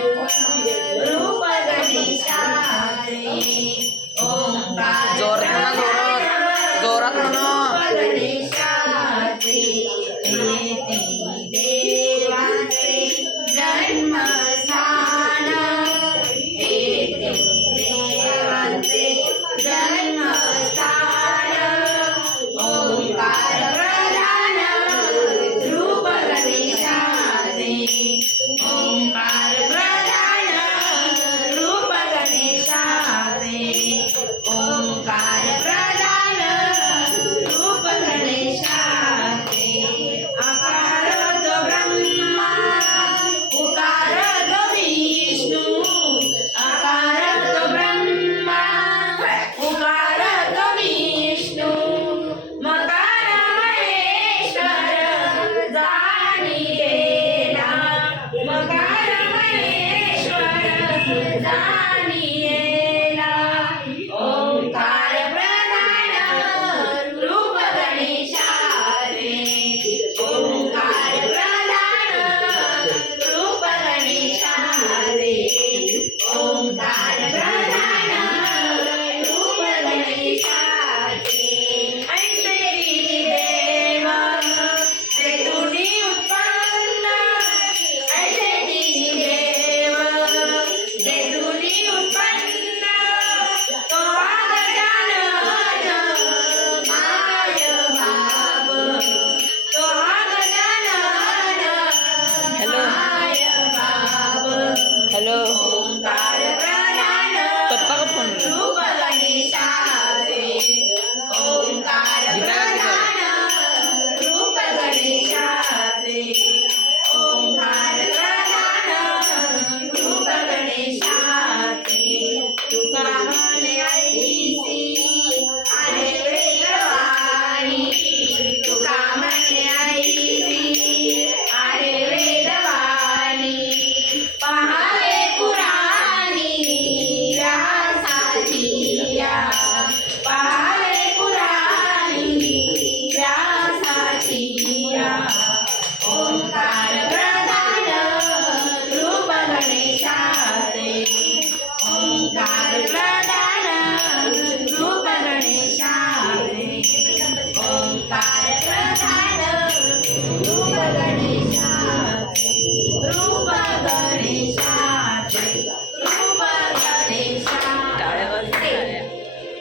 रूप गणेशाचे